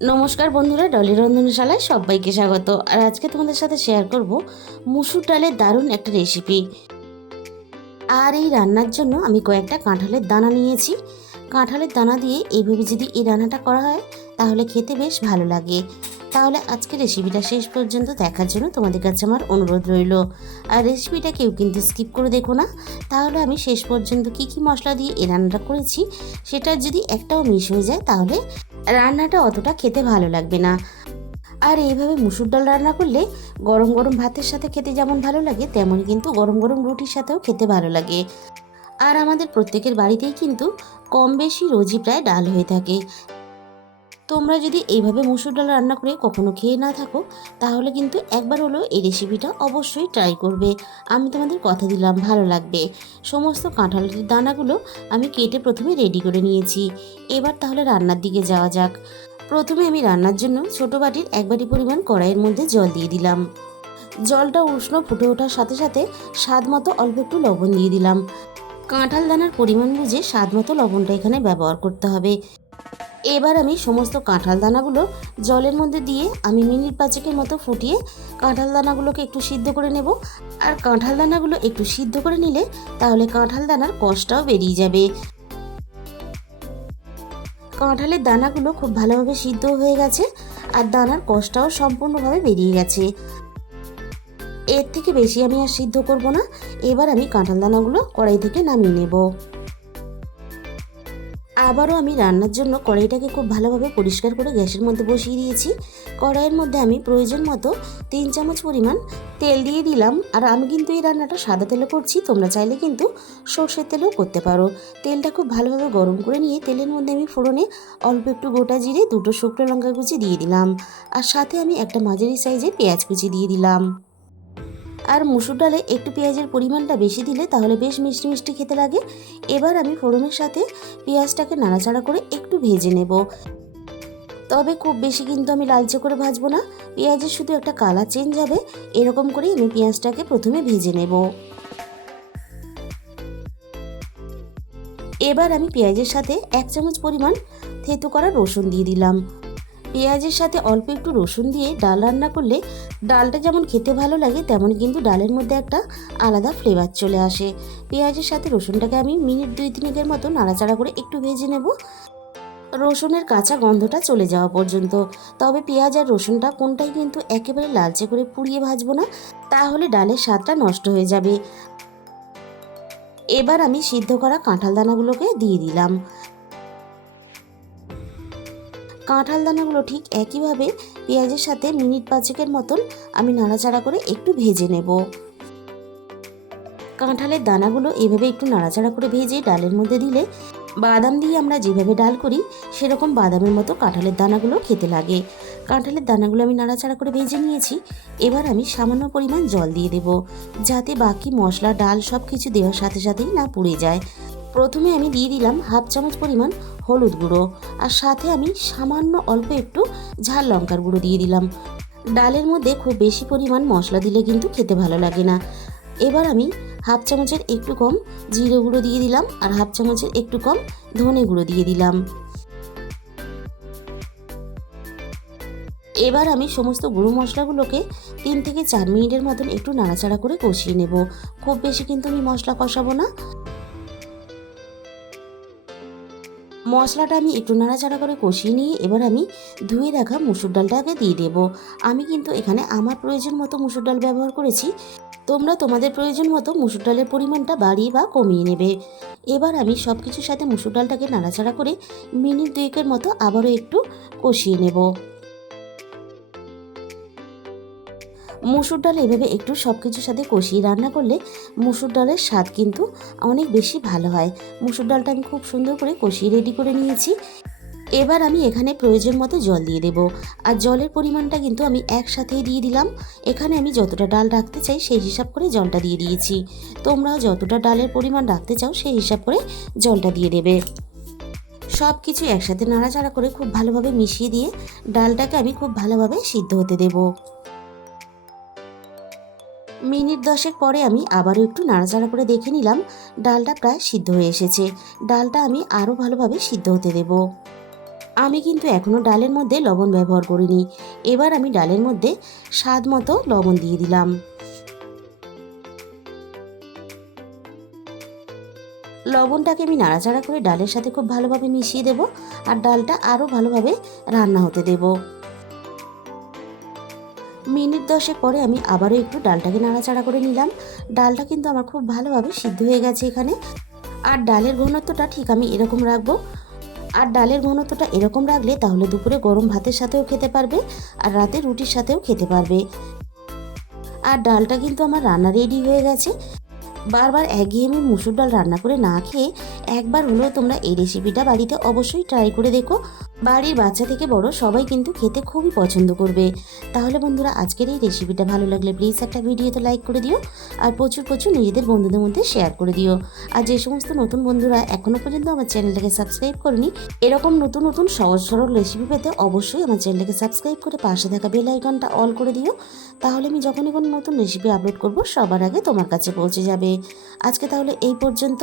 নমস্কার বন্ধুরা, ডলি রন্ধনশালায় সবাইকে স্বাগত। আর আজকে তোমাদের সাথে শেয়ার করব মুসুর ডালের দারুণ একটা রেসিপি। আর এই রান্নার জন্য আমি কয়েকটা কাঁঠালের দানা নিয়েছি। কাঁঠালের দানা দিয়ে এইভাবে যদি এই রান্নাটা করা হয় তাহলে খেতে বেশ ভালো লাগে। তাহলে আজকে রেসিপিটা শেষ পর্যন্ত দেখার জন্য তোমাদের কাছে আমার অনুরোধ রইল। আর রেসিপিটা কেউ কিন্তু স্কিপ করে দেখো না, তাহলে আমি শেষ পর্যন্ত কি কি মশলা দিয়ে এই রান্নাটা করেছি সেটা যদি একটাও মিস হয়ে যায় তাহলে রান্নাটা অতটা খেতে ভালো লাগবে না। আর এইভাবে মুসুর ডাল রান্না করলে গরম গরম ভাতের সাথে খেতে যেমন ভালো লাগে তেমন কিন্তু গরম গরম রুটির সাথেও খেতে ভালো লাগে। আর আমাদের প্রত্যেকের বাড়িতেই কিন্তু কম বেশি রোজই প্রায় ডাল হয়ে থাকে। তোমরা যদি এইভাবে মুসুর ডাল রান্না করে কখনো খেয়ে না থাকো তাহলে কিন্তু একবার হলেও এই রেসিপিটা অবশ্যই ট্রাই করবে। আমি তোমাদের কথা দিলাম ভালো লাগবে। সমস্ত কাঁঠালের দানাগুলো আমি কেটে প্রথমে রেডি করে নিয়েছি। এবার তাহলে রান্নার দিকে যাওয়া যাক। প্রথমে আমি রান্নার জন্য ছোটো বাটির 1 বাটি পরিমাণ কড়াইয়ের মধ্যে জল দিয়ে দিলাম। জলটা উষ্ণ ফুটে ওঠার সাথে সাথে স্বাদ মতো অল্প একটু লবণ দিয়ে দিলাম। কাঁঠাল দানার পরিমাণ বুঝে স্বাদ মতো লবণটা এখানে ব্যবহার করতে হবে। এবার আমি সমস্ত কাঁঠাল দানাগুলো জলের মধ্যে দিয়ে আমি মিনিট 5 মতো ফুটিয়ে কাঁঠাল দানাগুলোকে একটু সিদ্ধ করে নেব। আর কাঁঠাল দানাগুলো একটু সিদ্ধ করে নিলে তাহলে কাঁঠাল দানার কষটাও বেরিয়ে যাবে। কাঁঠালের দানাগুলো খুব ভালোভাবে সিদ্ধ হয়ে গেছে আর দানার কষটাও সম্পূর্ণভাবে বেরিয়ে গেছে। এর থেকে বেশি আমি আর সিদ্ধ করব না। এবার আমি কাঁঠাল দানাগুলো কড়াই থেকে নামিয়ে নেব। আবারও আমি রান্নার জন্য কড়াইটাকে খুব ভালোভাবে পরিষ্কার করে গ্যাসের মধ্যে বসিয়ে দিয়েছি। কড়াইয়ের মধ্যে আমি প্রয়োজন মতো 3 চামচ পরিমাণ তেল দিয়ে দিলাম। আর আমি কিন্তু এই রান্নাটা সাদা তেলে করছি, তোমরা চাইলে কিন্তু সর্ষের তেলেও করতে পারো। তেলটা খুব ভালোভাবে গরম করে নিয়ে তেলের মধ্যে আমি ফোড়নে অল্প একটু গোটা জিরে, 2টো শুকনো লঙ্কা কুচি দিয়ে দিলাম। আর সাথে আমি একটা মাঝারি সাইজের পেঁয়াজ কুচি দিয়ে দিলাম। আর মুসুর ডালে একটু পেঁয়াজের পরিমাণটা বেশি দিলে তাহলে বেশ মিষ্টি মিষ্টি খেতে লাগে। এবার আমি ফোড়নের সাথে পেঁয়াজটাকে নাড়াচাড়া করে একটু ভেজে নেব। তবে খুব বেশি কিন্তু আমি লালচে করে ভাজবো না, পেঁয়াজের শুধু একটা কালার চেঞ্জ হবে এরকম করেই আমি পেঁয়াজটাকে প্রথমে ভেজে নেব। এবার আমি পেঁয়াজের সাথে 1 চামচ পরিমাণ থেতো করা রসুন দিয়ে দিলাম। পেঁয়াজের সাথে অল্প একটু রসুন দিয়ে ডাল রান্না করলে ডালটা যেমন খেতে ভালো লাগে তেমন কিন্তু ডালের মধ্যে একটা আলাদা ফ্লেভার চলে আসে। পেঁয়াজের সাথে রসুনটাকে আমি মিনিট 2-3 মতো নাড়াচাড়া করে একটু ভেজে নেব, রসুনের কাঁচা গন্ধটা চলে যাওয়া পর্যন্ত। তবে পেঁয়াজ আর রসুনটা কোনটাই কিন্তু একেবারে লালচে করে পুড়িয়ে ভাজবো না, তাহলে ডালের স্বাদটা নষ্ট হয়ে যাবে। এবার আমি সিদ্ধ করা কাঁঠাল দানাগুলোকে দিয়ে দিলাম। কাঁঠাল দানাগুলো ঠিক একইভাবে পেঁয়াজের সাথে মিনিট 5 মতন আমি নাড়াচাড়া করে একটু ভেজে নেব। কাঁঠালের দানাগুলো এভাবে একটু নাড়াচাড়া করে ভেজে ডালের মধ্যে দিলে বাদাম দিয়ে আমরা যেভাবে ডাল করি সেরকম বাদামের মতো কাঁঠালের দানাগুলো খেতে লাগে। কাঁঠালের দানাগুলো আমি নাড়াচাড়া করে ভেজে নিয়েছি। এবার আমি সামান্য পরিমাণ জল দিয়ে দেব, যাতে বাকি মশলা ডাল সব কিছু দেওয়ার সাথে সাথেই না পুড়ে যায়। প্রথমে আমি দিয়ে দিলাম 1/2 চামচ পরিমাণ হলুদ গুঁড়ো, আর সাথে আমি সামান্য অল্প একটু ঝাল লঙ্কার গুঁড়ো দিয়ে দিলাম। ডালের মধ্যে খুব বেশি পরিমাণ মশলা দিলে কিন্তু খেতে ভালো লাগে না। এবার আমি 1/2 চামচের একটু কম জিরে গুঁড়ো দিয়ে দিলাম আর 1/2 চামচের একটু কম ধনে গুঁড়ো দিয়ে দিলাম। এবার আমি সমস্ত গুঁড়ো মশলাগুলোকে 3 থেকে 4 মিনিটের মতন একটু নাড়াচাড়া করে কষিয়ে নেব। খুব বেশি কিন্তু আমি মশলা কষাবো না। মশলাটা আমি একটু নাড়াচাড়া করে কষিয়ে নিয়ে এবার আমি ধুয়ে রাখা মুসুর ডালটাকে দিয়ে দেব। আমি কিন্তু এখানে আমার প্রয়োজন মতো মুসুর ডাল ব্যবহার করেছি, তোমরা তোমাদের প্রয়োজন মতো মুসুর ডালের পরিমাণটা বাড়িয়ে বা কমিয়ে নেবে। এবার আমি সব কিছুর সাথে মুসুর ডালটাকে নাড়াচাড়া করে মিনিট 2 মতো আবারও একটু কষিয়ে নেব। মুসুর ডাল এভাবে একটু সব কিছুর সাথে কষিয়ে রান্না করলে মুসুর ডালের স্বাদ কিন্তু অনেক বেশি ভালো হয়। মুসুর ডালটা আমি খুব সুন্দর করে কষিয়ে রেডি করে নিয়েছি। এবার আমি এখানে প্রয়োজন মতো জল দিয়ে দেব। আর জলের পরিমাণটা কিন্তু আমি একসাথেই দিয়ে দিলাম। এখানে আমি যতটা ডাল রাখতে চাই সেই হিসাব করে জলটা দিয়ে দিয়েছি। তোমরাও যতটা ডালের পরিমাণ রাখতে চাও সেই হিসাব করে জলটা দিয়ে দেবে। সব কিছু একসাথে নাড়াচাড়া করে খুব ভালোভাবে মিশিয়ে দিয়ে ডালটাকে আমি খুব ভালোভাবে সিদ্ধ হতে দেব। মিনিট 10 পরে আমি আবারও একটু নাড়াচাড়া করে দেখে নিলাম ডালটা প্রায় সিদ্ধ হয়ে এসেছে। ডালটা আমি আরও ভালোভাবে সিদ্ধ হতে দেব। আমি কিন্তু এখনও ডালের মধ্যে লবণ ব্যবহার করিনি। এবার আমি ডালের মধ্যে স্বাদ মতো লবণ দিয়ে দিলাম। লবণটাকে আমি নাড়াচাড়া করে ডালের সাথে খুব ভালোভাবে মিশিয়ে দেব, আর ডালটা আরও ভালোভাবে রান্না হতে দেব। মিনিট 10 পরে আমি আবারও একটু ডালটাকে নাড়াচাড়া করে নিলাম। ডালটা কিন্তু আমার খুব ভালোভাবে সিদ্ধ হয়ে গেছে এখানে। আর ডালের ঘনত্বটা ঠিক আমি এরকম রাখবো। আর ডালের ঘনত্বটা এরকম রাখলে তাহলে দুপুরে গরম ভাতের সাথেও খেতে পারবে, আর রাতে রুটির সাথেও খেতে পারবে। আর ডালটা কিন্তু আমার রান্না রেডি হয়ে গেছে। বারবার একঘেয়েমি মুসুর ডাল রান্না করে না খেয়ে একবার হলেও তোমরা এই রেসিপিটা বাড়িতে অবশ্যই ট্রাই করে দেখো। বাড়ির বাচ্চা থেকে বড় সবাই কিন্তু খেতে খুবই পছন্দ করবে। তাহলে বন্ধুরা, আজকের এই রেসিপিটা ভালো লাগলে প্লিজ একটা ভিডিওতে লাইক করে দিও, আর প্রচুর প্রচুর নিজেদের বন্ধুদের মধ্যে শেয়ার করে দিও। আর যে সমস্ত নতুন বন্ধুরা এখনও পর্যন্ত আমার চ্যানেলটাকে সাবস্ক্রাইব করেনি, এরকম নতুন নতুন সহজ সরল রেসিপি পেতে অবশ্যই আমার চ্যানেলটাকে সাবস্ক্রাইব করে পাশে থাকা বেল আইকনটা অল করে দিও। তাহলে আমি যখনই কোনো নতুন রেসিপি আপলোড করব সবার আগে তোমার কাছে পৌঁছে যাবে। আজকে তাহলে এই পর্যন্ত।